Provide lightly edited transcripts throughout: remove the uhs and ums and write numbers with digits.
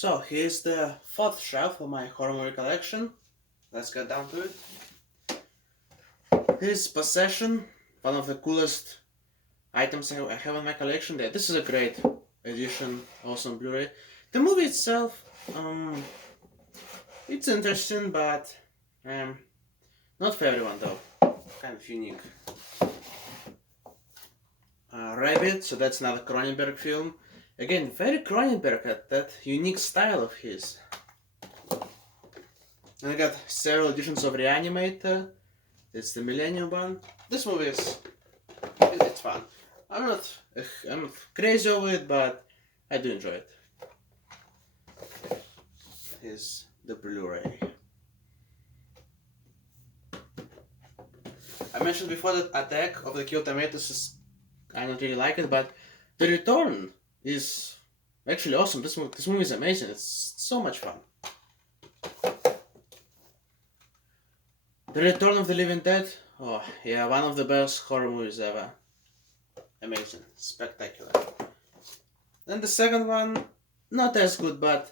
So here's the fourth shelf of my horror movie collection. Let's get down to it. Here's Possession, one of the coolest items I have in my collection. This is a great edition, also on Blu-ray. The movie itself, it's interesting, but not for everyone though. Kind of unique. Rabbit, so that's another Cronenberg film. Again, very Cronenberg at that unique style of his. And I got several editions of Reanimator. It's the Millennium one. This movie it's fun. I'm crazy over it, but I do enjoy it. Here's the Blu-ray. I mentioned before that Attack of the Killer Tomatoes I don't really like it, but The Return is actually awesome. This movie is amazing. It's so much fun. The Return of the Living Dead. Oh yeah, one of the best horror movies ever. Amazing, spectacular. Then the second one, not as good, but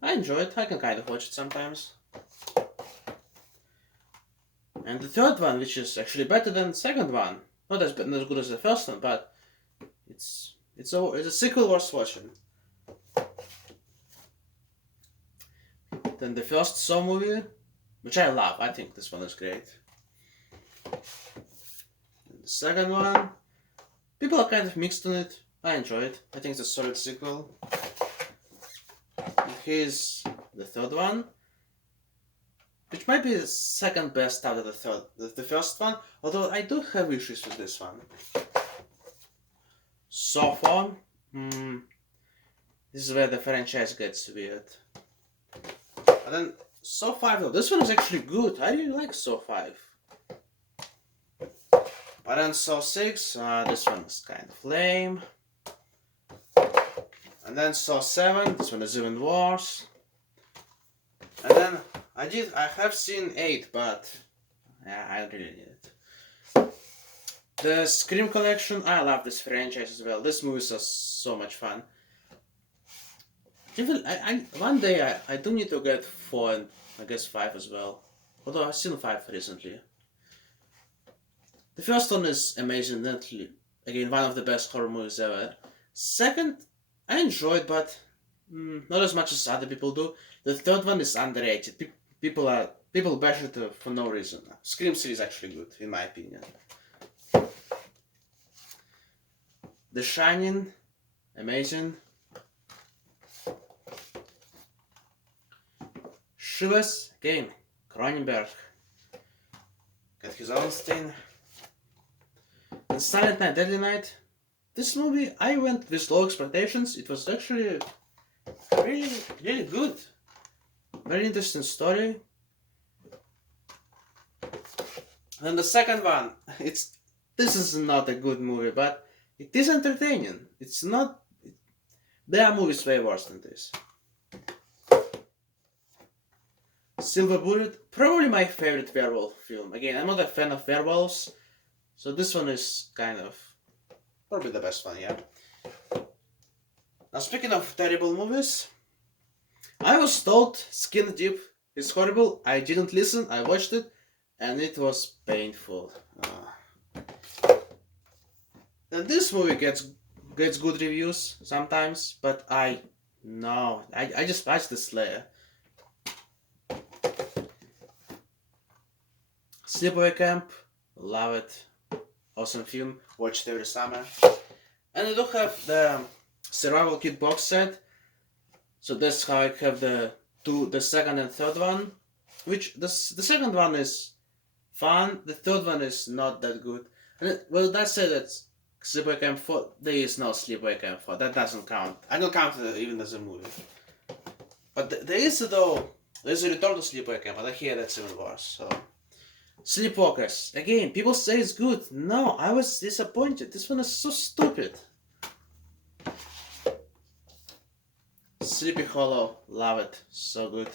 I enjoy it. I can kind of watch it sometimes. And the third one, which is actually better than the second one, not as good as the first one, but it's a sequel worth watching. Then the first Saw movie, which I love. I think this one is great. And the second one, people are kind of mixed on it. I enjoy it. I think it's a solid sequel. And here's the third one, which might be the second best out of the first one, although I do have issues with this one. So far, this is where the franchise gets weird. And then Saw 5 though, this one is actually good. I really like Saw 5. But then Saw 6, this one is kind of lame. And then Saw 7, this one is even worse. And then I have seen 8, but yeah, I don't really need it. The Scream collection, I love this franchise as well. This movies are so much fun. Even one day I do need to get 4 and I guess 5 as well. Although I've seen 5 recently. The first one is amazing, definitely. Again, one of the best horror movies ever. Second, I enjoyed, but not as much as other people do. The third one is underrated. People bash it for no reason. Scream series is actually good, in my opinion. The Shining, amazing. Shivers, again, Cronenberg. Got his own stain. And Silent Night, Deadly Night. This movie, I went with low expectations. It was actually really, really good. Very interesting story. Then the second one, this is not a good movie, but it is entertaining. It's not. There are movies way worse than this. Silver Bullet, probably my favorite werewolf film. Again, I'm not a fan of werewolves, so this one is kind of probably the best one, yeah. Now speaking of terrible movies, I was told Skin Deep is horrible. I didn't listen, I watched it, and it was painful. And this movie gets good reviews sometimes, but I despise the Slayer. Sleepaway Camp, love it. Awesome film, watch it every summer. And I do have the Survival Kit box set. So that's how I have the second and third one. Which the second one is fun, the third one is not that good. And well, that's it. That's Sleepaway Camp 4. There is no Sleepaway Camp 4. That doesn't count. I don't count it even as a movie. But there is though. There's a Return to Sleepaway Camp, but I hear that's even worse. So Sleepwalkers. Again, people say it's good. No, I was disappointed. This one is so stupid. Sleepy Hollow, love it. So good.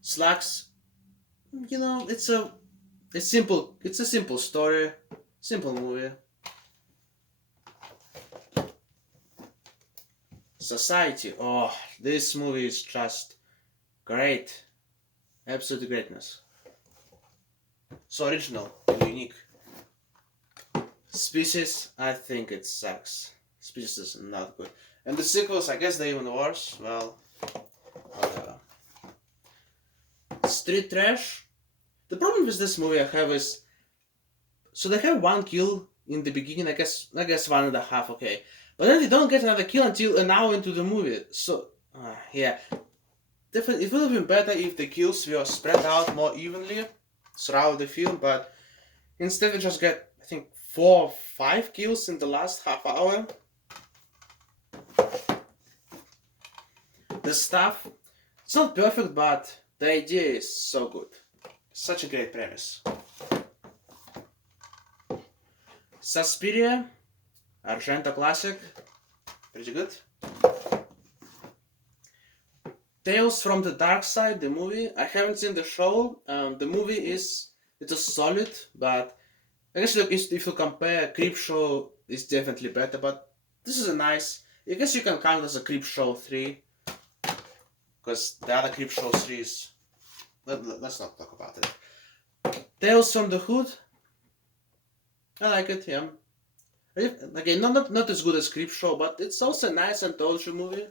Slugs, it's a simple story, simple movie. Society. Oh, this movie is just great. Absolute greatness. So original and unique. Species, I think it sucks. Species is not good. And the sequels, I guess they're even worse. Well, whatever. Street trash. The problem with this movie I have is, so they have one kill in the beginning. I guess 1.5. Okay, but then they don't get another kill until an hour into the movie. So yeah, definitely it would have been better if the kills were spread out more evenly throughout the film. But instead, we just get, I think, 4 or 5 kills in the last half hour. The stuff, it's not perfect, but the idea is so good. Such a great premise. Suspiria, Argento classic, pretty good. Tales from the Dark Side, the movie. I haven't seen the show. The movie it's a solid, but I guess if you compare Creepshow, it's definitely better. But this is a nice. I guess you can count it as a Creepshow 3, because the other Creepshow 3 is. Let's not talk about it. Tales from the Hood. I like it, yeah. Again, not as good as Creepshow, but it's also a nice anthology movie.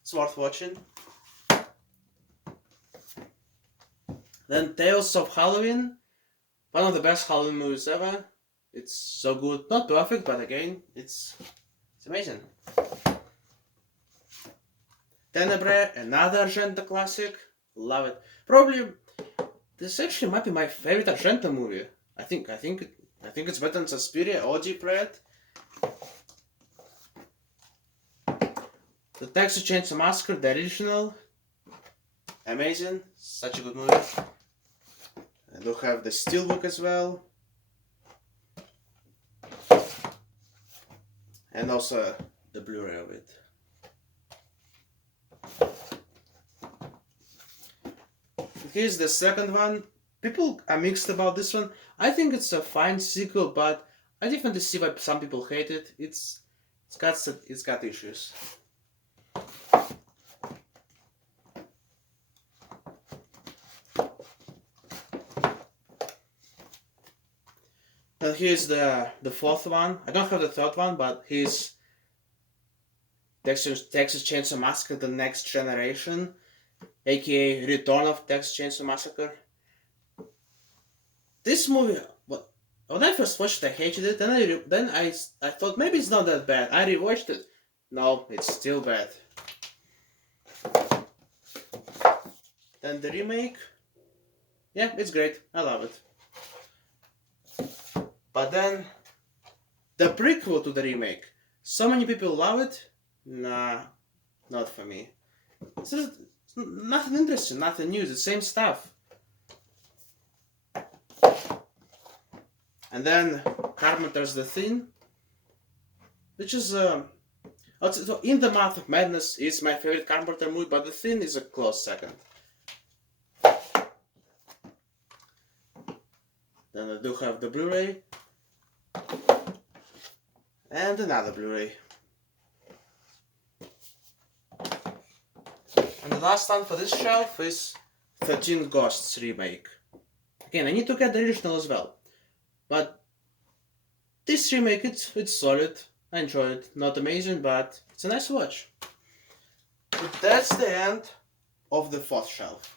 It's worth watching. Then Tales of Halloween, one of the best Halloween movies ever. It's so good, not perfect, but again, it's amazing. Tenebrae, another Argento classic, love it. Probably this actually might be my favorite Argento movie. I think it's better than Suspiria or Deep Red. The Texas Chainsaw Massacre, the original, amazing, such a good movie. I do have the Steelbook as well, and also the Blu-ray of it. Here's the second one. People are mixed about this one. I think it's a fine sequel, but I definitely see why some people hate it. It's got issues. And here's the fourth one. I don't have the third one, but here's Texas Chainsaw Massacre: The Next Generation, aka Return of Texas Chainsaw Massacre. This movie, when I first watched it, I hated it. Then I thought maybe it's not that bad. I rewatched it. No, it's still bad. Then the remake. Yeah, it's great. I love it. But then the prequel to the remake. So many people love it. Nah, not for me. It's just nothing interesting, nothing new. The same stuff. And then Carpenter's The Thing, which is In the Mouth of Madness is my favorite Carpenter movie, but The Thing is a close second. Then I do have the Blu-ray and another Blu-ray. And the last one for this shelf is 13 Ghosts Remake. Again, I need to get the original as well. But this remake, it's solid. I enjoy it. Not amazing, but it's a nice watch. But that's the end of the fourth shelf.